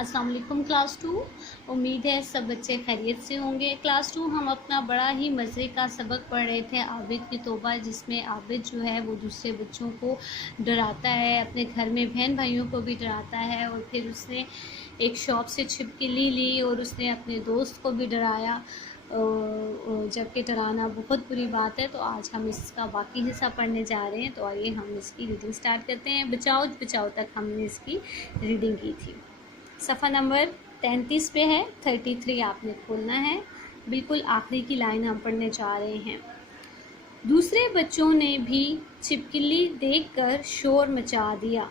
अस्सलाम वालेकुम क्लास 2। उम्मीद है सब बच्चे खैरियत से होंगे। क्लास 2 हम अपना बड़ा ही मज़े का सबक पढ़ रहे थे आबिद की तौबा, जिसमें आबिद जो है वो दूसरे बच्चों को डराता है, अपने घर में बहन भाइयों को भी डराता है। और फिर उसने एक शॉप से छिपकली ली और उसने अपने दोस्त को भी डराया, जबकि डराना बहुत बुरी बात है। तो आज हम इसका बाकी हिस्सा पढ़ने जा रहे हैं। तो आइए हम इसकी रीडिंग स्टार्ट करते हैं। बचाओ बचाओ तक हमने इसकी रीडिंग की थी। सफ़ा नंबर 33 पे है, 33 आपने खोलना है। बिल्कुल आखिरी की लाइन हम पढ़ने जा रहे हैं। दूसरे बच्चों ने भी छिपकली देखकर शोर मचा दिया।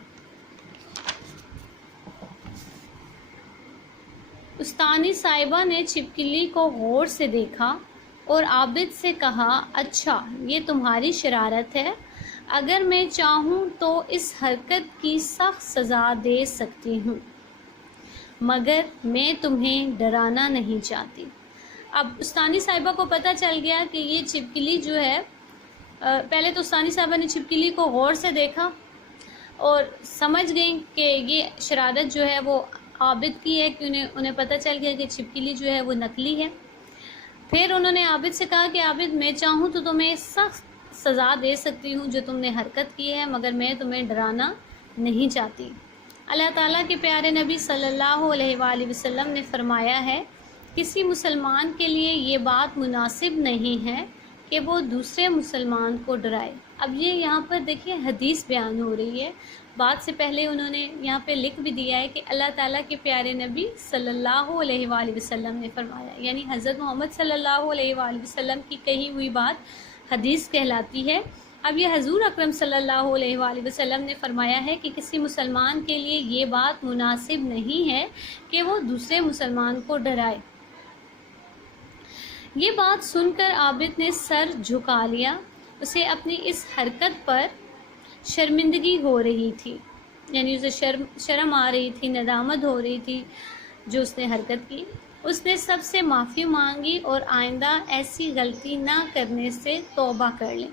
उस्तानी साहिबा ने छिपकली को गौर से देखा और आबिद से कहा, अच्छा ये तुम्हारी शरारत है। अगर मैं चाहूँ तो इस हरकत की सख्त सज़ा दे सकती हूँ, मगर मैं तुम्हें डराना नहीं चाहती। अब उस्तानी साहिबा को पता चल गया कि ये छिपकली जो है, पहले तो उस्तानी साहिबा ने छिपकली को गौर से देखा और समझ गई कि ये शरारत जो है वो आबिद की है, कि उन्हें पता चल गया कि छिपकली जो है वो नकली है। फिर उन्होंने आबिद से कहा कि आबिद, मैं चाहूँ तो तुम्हें सख्त सज़ा दे सकती हूँ जो तुमने हरकत की है, मगर मैं तुम्हें डराना नहीं चाहती। अल्लाह ताला के प्यारे नबी सल्लल्लाहु अलैहि वसल्लम ने फरमाया है, किसी मुसलमान के लिए ये बात मुनासिब नहीं है कि वो दूसरे मुसलमान को डराए। अब ये यहाँ पर देखिए हदीस बयान हो रही है। बात से पहले उन्होंने यहाँ पे लिख भी दिया है कि अल्लाह ताला के प्यारे नबी सल्लल्लाहु अलैहि वसल्लम ने फरमाया, यानी हज़रत मोहम्मद सल्लल्लाहु अलैहि वसल्लम की कही हुई बात हदीस कहलाती है। अब ये हजूर अकरम सल्लल्लाहु अलैहि वसल्लम ने फरमाया है कि किसी मुसलमान के लिए ये बात मुनासिब नहीं है कि वो दूसरे मुसलमान को डराए। ये बात सुनकर आबिद ने सर झुका लिया। उसे अपनी इस हरकत पर शर्मिंदगी हो रही थी, यानी उसे शर्म आ रही थी, नदामत हो रही थी जो उसने हरकत की। उसने सबसे माफ़ी मांगी और आइंदा ऐसी गलती ना करने से तौबा कर लें।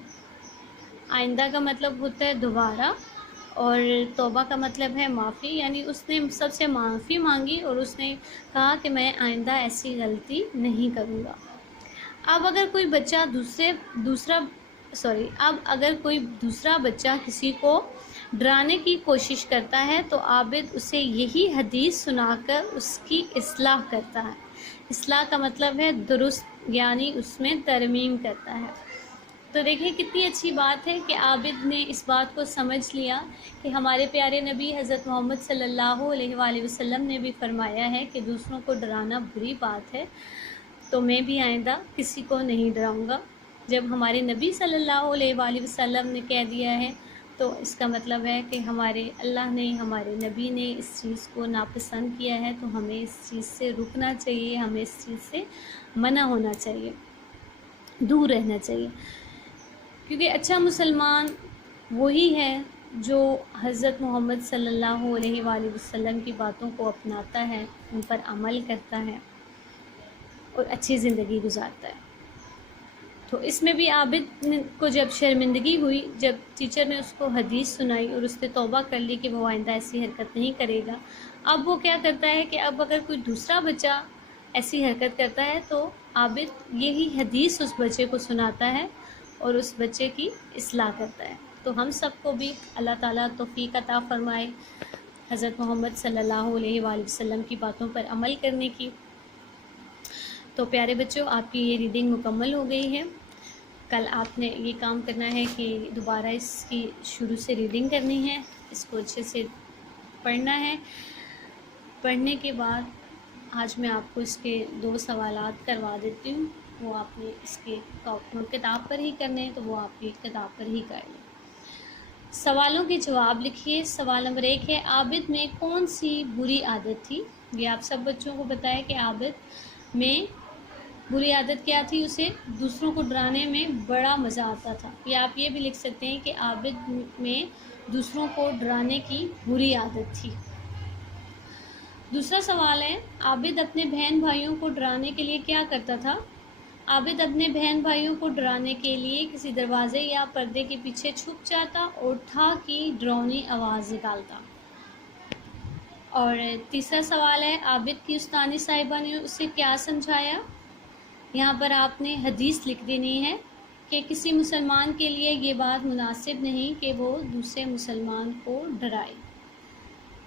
आइंदा का मतलब होता है दोबारा, और तौबा का मतलब है माफ़ी, यानी उसने सबसे माफ़ी मांगी और उसने कहा कि मैं आइंदा ऐसी गलती नहीं करूँगा। अब अगर कोई दूसरा बच्चा किसी को डराने की कोशिश करता है तो आबिद उसे यही हदीस सुनाकर उसकी इस्लाह करता है। इस्लाह का मतलब है दुरुस्त, यानी उसमें तरमीम करता है। तो देखिए कितनी अच्छी बात है कि आबिद ने इस बात को समझ लिया कि हमारे प्यारे नबी हज़रत मोहम्मद सल्लल्लाहु अलैहि वसल्लम ने भी फरमाया है कि दूसरों को डराना बुरी बात है, तो मैं भी आइंदा किसी को नहीं डराऊंगा। जब हमारे नबी सल्लल्लाहु अलैहि वसल्लम ने कह दिया है तो इसका मतलब है कि हमारे अल्लाह ने, हमारे नबी ने इस चीज़ को नापसंद किया है, तो हमें इस चीज़ से रुकना चाहिए, हमें इस चीज़ से मना होना चाहिए, दूर रहना चाहिए। क्योंकि अच्छा मुसलमान वही है जो हज़रत मोहम्मद सल्लल्लाहु अलैहि वसल्लम की बातों को अपनाता है, उन पर अमल करता है और अच्छी ज़िंदगी गुजारता है। तो इसमें भी आबिद को जब शर्मिंदगी हुई, जब टीचर ने उसको हदीस सुनाई और उसने तौबा कर ली कि वो आइंदा ऐसी हरकत नहीं करेगा, अब वो क्या करता है कि अब अगर कोई दूसरा बच्चा ऐसी हरकत करता है तो आबिद यही हदीस उस बच्चे को सुनाता है और उस बच्चे की इस्लाह करता है। तो हम सबको भी अल्लाह ताला तौफीक अता फरमाए हज़रत मोहम्मद सल्लल्लाहु अलैहि वसल्लम की बातों पर अमल करने की। तो प्यारे बच्चों, आपकी ये रीडिंग मुकम्मल हो गई है। कल आपने ये काम करना है कि दोबारा इसकी शुरू से रीडिंग करनी है, इसको अच्छे से पढ़ना है। पढ़ने के बाद आज मैं आपको इसके 2 सवालात करवा देती हूँ, वो आपने इसके किताब पर ही करने हैं, तो वो आपकी किताब पर ही कर लें। सवालों के जवाब लिखिए। सवाल नंबर 1 है, आबिद में कौन सी बुरी आदत थी? ये आप सब बच्चों को बताया कि आबिद में बुरी आदत क्या थी, उसे दूसरों को डराने में बड़ा मज़ा आता था। या आप ये भी लिख सकते हैं कि आबिद में दूसरों को डराने की बुरी आदत थी। दूसरा सवाल है, आबिद अपने बहन भाइयों को डराने के लिए क्या करता था? आबिद अपने बहन भाइयों को डराने के लिए किसी दरवाजे या पर्दे के पीछे छुप जाता और ठा की डरावनी आवाज़ निकालता। اور تیسرا سوال ہے عابد کی استانی صاحبہ نے اسے کیا سمجھایا؟ یہاں پر آپ نے حدیث لکھ دینی ہے کہ کسی مسلمان کے لیے یہ بات مناسب نہیں کہ وہ دوسرے مسلمان کو ڈرائے۔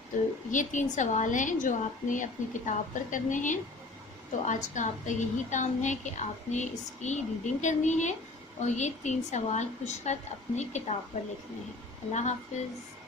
تو یہ 3 سوال ہیں جو آپ نے اپنی کتاب پر کرنے ہیں۔ تو آج کا آپ کا یہی کام ہے کہ آپ نے اس کی ریڈنگ کرنی ہے اور یہ 3 سوال خوش خط اپنی کتاب پر لکھنے ہیں۔ اللہ حافظ۔